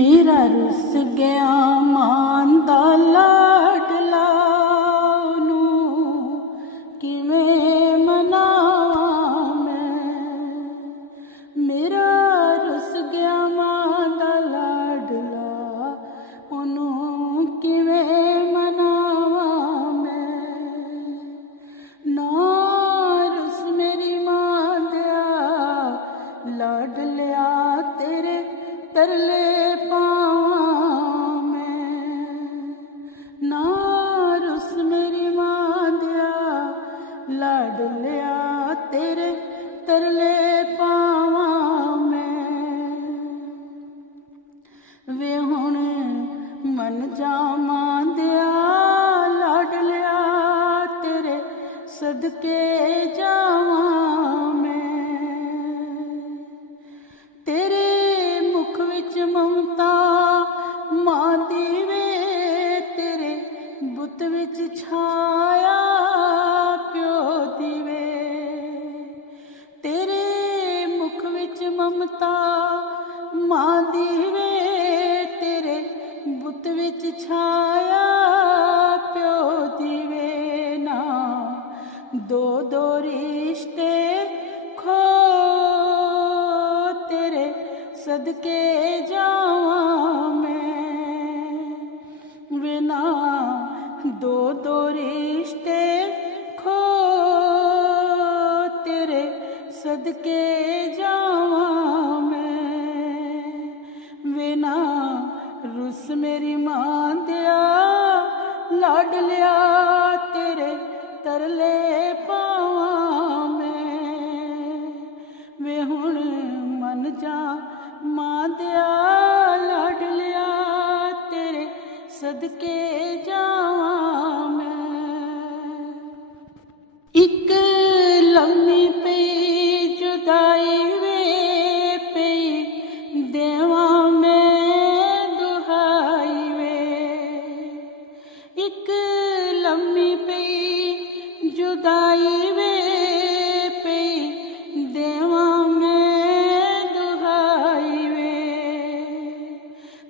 मेरा रुस गया मां दा लाडला नूं किवें मनावां मैं। मेरा रुस गया मां दा लाडला ओनूं किवें मनावां मैं। ना रुस मेरी मां दिया लाडलिया तेरे तरले पावां मैं। ना रुस मेरी मां दिया लाडलिया तेरे तरले पावां मैं। वे हुण मन जा मां दिया लाडलिया तेरे सदके जावां मैं। तेरे मुख विच ममता मां दी वे तेरे बुत विच छाया प्यो दी वे। तेरे मुख विच ममता मां दी वे तेरे बुत विच छाया प्यो दी वे। ना दो दो रिश्ते खो तेरे सदके जावां मैं। वे ना दो दो रिश्ते खो तेरे सदके जावां मैं। वे ना रुस मेरी मां दिया लाडलिया तेरे तरले पावां मैं। वे हुण मन जा मां दिया लाडलिया तेरे सदके जावां मैं। इक लम्मी पई जुदाई वे पई देवां मैं दुहाई वे। इक लम्मी पई जुदाई वे पई देवां मैं दुहाई वे।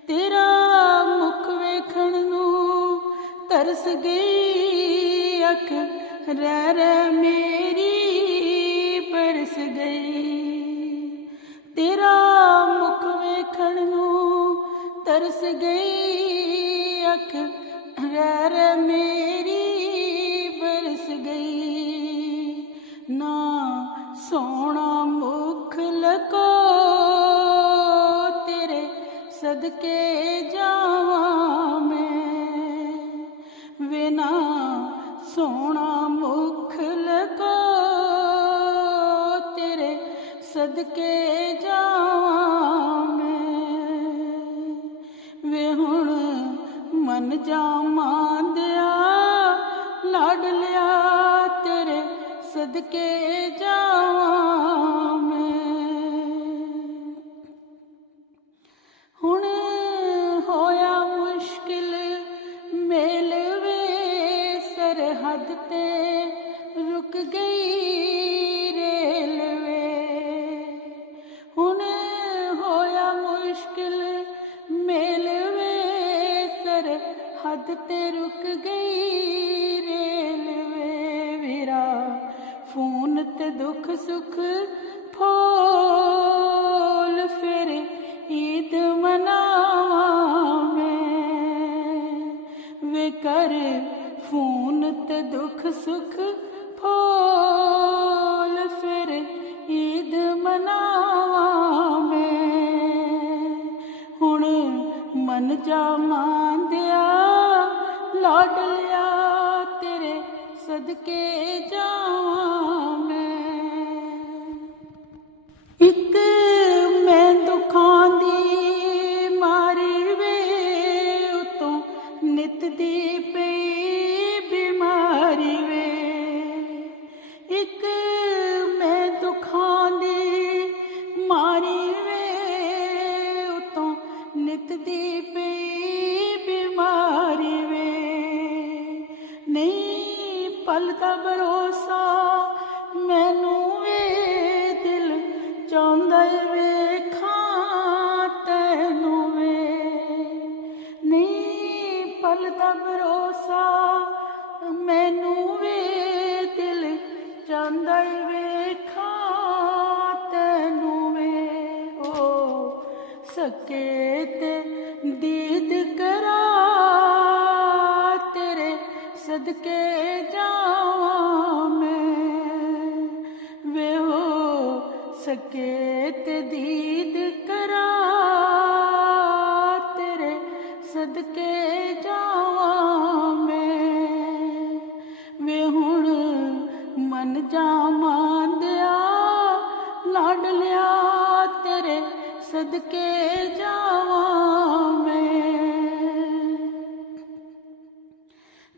तेरा मुख वेखण नूं तरस गई अख रह रह मेरी बरस गई। तेरा मुख वेखण नूं तरस गई अख रह रह मेरी बरस गई। ना सोना मुख लको तेरे सदके जावां मैं। वे ना सोना मुख लको तेरे सदके जावां मैं। वे हुण मन जा मां दिया लाडलिया तेरे सदके जावां मैं। हुण होया मुश्किल मेल वे सरहद ते रुक गई रेल वे। हुण होया मुश्किल मेल वे सरहद ते रुक गई रेल वे। वीरा फोन ते दुख सुख फोल फिर ईद मनावां मैं। वे कर फोन ते दुख सुख फोल फिर ईद मनावां मैं। हुण मन जा मां दिया लाडलिया तेरे सदके जावां मैं। इक मैं दुखां दी मारी वे उतों नित दी पई बीमारी वे। इक मैं दुखां दी मारी वे उतों नित दी पई बीमारी वे। नहीं पलदा भरोसा मैनू वे दिल चाहुंदा वेखां तैनू वे। ਦਾ ਭਰੋਸਾ ਮੈਨੂੰ ਵੇ ਦਿਲ ਚਾਹੁੰਦਾ ਏ ਵੇਖਾਂ ਤੈਨੂੰ ਵੇ ਓ ਸਕੇ ਤੇ ਦੀਦ ਕਰਾਂ ਤੇਰੇ ਸਦਕੇ ਜਾਵਾਂ ਮੈਂ ਵੇ ਹੋ ਸਕੇ ਤੇ ਦੀਦ ਕਰਾਂ ਤੇਰੇ ਸਦਕੇ ਜਾਵਾਂ ਮੈਂ ਵੇ ਹੁਣ ਮਨ ਜਾਵਾਂ ਦਿਆ ਲਾਡ ਲਿਆ ਤੇਰੇ ਸਦਕੇ ਜਾਵਾਂ ਮੈਂ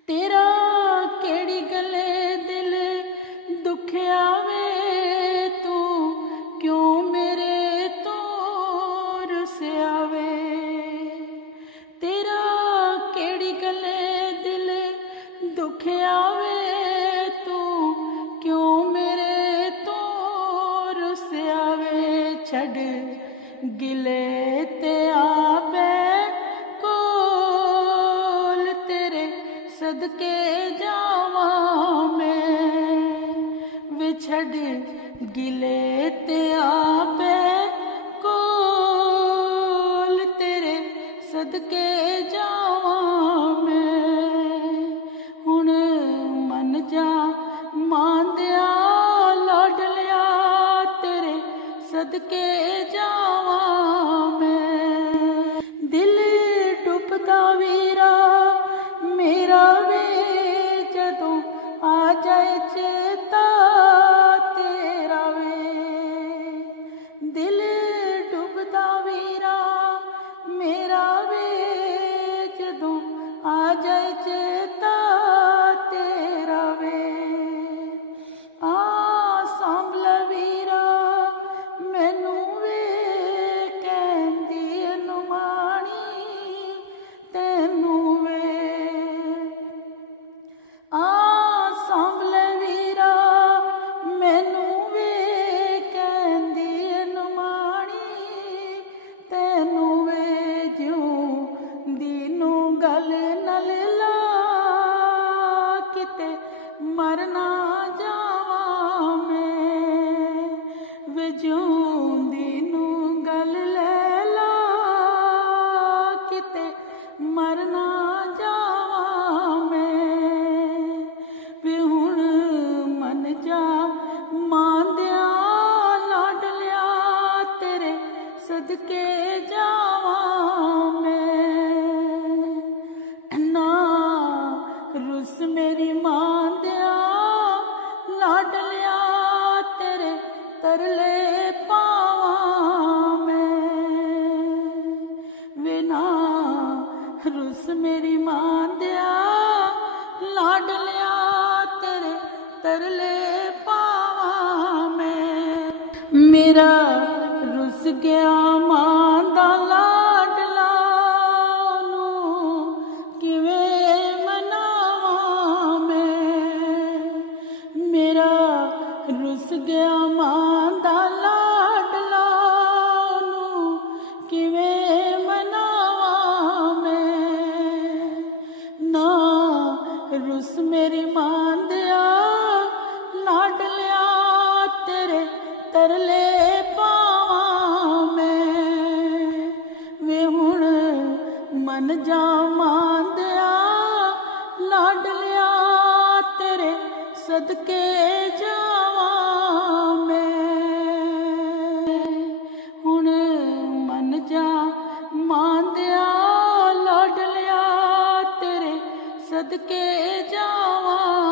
ਤੇਰਾ ਕਿਹੜੀ ਗੱਲੇ ਦਿਲ ਦੁਖਿਆ ਵੇ ਤੂੰ ਕਿਉਂ ਮੇਰੇ ਤੋਂ ਰੁੱਸਿਆ ਵੇ ਤੇਰਾ ਕਿਹੜੀ ਗੱਲੇ ਦਿਲ ਦੁਖਿਆ ਵੇ ਤੂੰ ਕਿਉਂ ਮੇਰੇ ਤੋਂ ਰੁੱਸਿਆ ਵੇ ਛੱਡ ਗਿਲੇ ਤੇ ਆਵੇ ਕੋਲ ਤੇਰੇ ਸਦਕੇ ਜਾਵਾਂ ਮੈਂ ਵਿਛੜ ਗਿਲੇ ਤੇ ਆਵੇ ਕੋਲ ਤੇਰੇ ਸਦਕੇ ਜਾਵਾਂ ਮੈਂ ਹੁਣ ਮਨ ਜਾ ਮਾਂਦਿਆ ਲਾਡ ਲਿਆ ਤੇਰੇ ਸਦਕੇ ਜਾਵਾਂ ਮੈਂ ਦਿਲ ਡੁੱਬਦਾ ਵੀਰਾ ਮੇਰਾ ਵੇ ਜਦੋਂ ਆ ਜਾਏ ਚੇਤਾ ਤੇਰਾ ਵੇ ਦਿਲ ਡੁੱਬਦਾ ਵੀਰਾ ਮੇਰਾ ਵੇ ਜਦੋਂ ਆ ਜਾਏ ਚੇਤਾ ਤੇਰਾ ਵੇ ਆ ਸਾਂਭ ਲੈ ਵੀਰਾ ਮੈਨੂੰ ਵੇ ਕਹਿੰਦੀ ਅਨੁਮਾਣੀ ਤੈਨੂੰ ਵੇ ਆ ਸਾਂਭ ਲੈ ਵੀਰਾ ਮੈਨੂੰ ਵੇ ਕਹਿੰਦੀ ਅਨੁਮਾਣੀ ਤੈਨੂੰ ਵੇ ਜਿਉਂ ਦੀ ਨੂੰ ਗਲ ਨਾਲ ਲਾ ਕਿਤੇ ਮਰ ਨਾ ਜਾਵਾਂ ਮੈਂ ਵੇ ਜਿਉਂ ਦੀ ਨੂੰ ਗਲ ਲੈ ਲਾ ਕਿਤੇ ਮਰ ਨਾ ਜਾਵਾਂ ਮੈਂ ਵੇ ਹੁਣ ਮਨ ਜਾ ਮਾਂਦਿਆ ਲਾਡ ਲਿਆ ਤੇਰੇ ਸਦਕੇ ਜਾਵਾਂ ਮੈਂ ਨਾ ਰੁੱਸ ਮੇਰੀ ਮਾਂਦਿਆ ਲਾਡ ਲਿਆ ਤੇਰੇ ਤਰਲੇ ਪਾਵਾਂ ਮੈਂ ਵੇ ਨਾ ਰੁੱਸ ਮੇਰੀ ਮਾਂਦਿਆ ਲਾਡ ਲਿਆ ਤੇਰੇ ਤਰਲੇ ਪਾਵਾਂ ਮੈਂ ਮੇਰਾ ਰੁੱਸ ਗਿਆ ਮਾਂ ਦਾ ਲਾਡਲਾ ਉਹਨੂੰ ਕਿਵੇਂ ਮਨਾਵਾਂ ਮੈਂ ਮੇਰਾ ਰੁੱਸ ਗਿਆ ਮਾਂ ਦਾ ਲਾਡਲਾ ਉਹਨੂੰ ਕਿਵੇਂ ਮਨਾਵਾਂ ਮੈਂ ਨਾ ਰੁੱਸ ਮੇਰੀ ਮਾਂ ਦਿਆ ਲਾਡ ਲਿਆ ਤੇਰੇ ਤਰਲੇ ਪਾਵਾਂ ਮੈਂ ਵੇ ਹੁਣ ਮਨ ਜਾਵਾਂ ਦਿਆ ਲਾਡ ਲਿਆ ਤੇਰੇ ਸਦਕੇ ਜਾਵਾਂ ਮੈਂ ਹੁਣ ਮਨ ਜਾ ਮਾਂਦਿਆ ਲਾਡ ਲਿਆ ਤੇਰੇ ਸਦਕੇ ਜਾਵਾਂ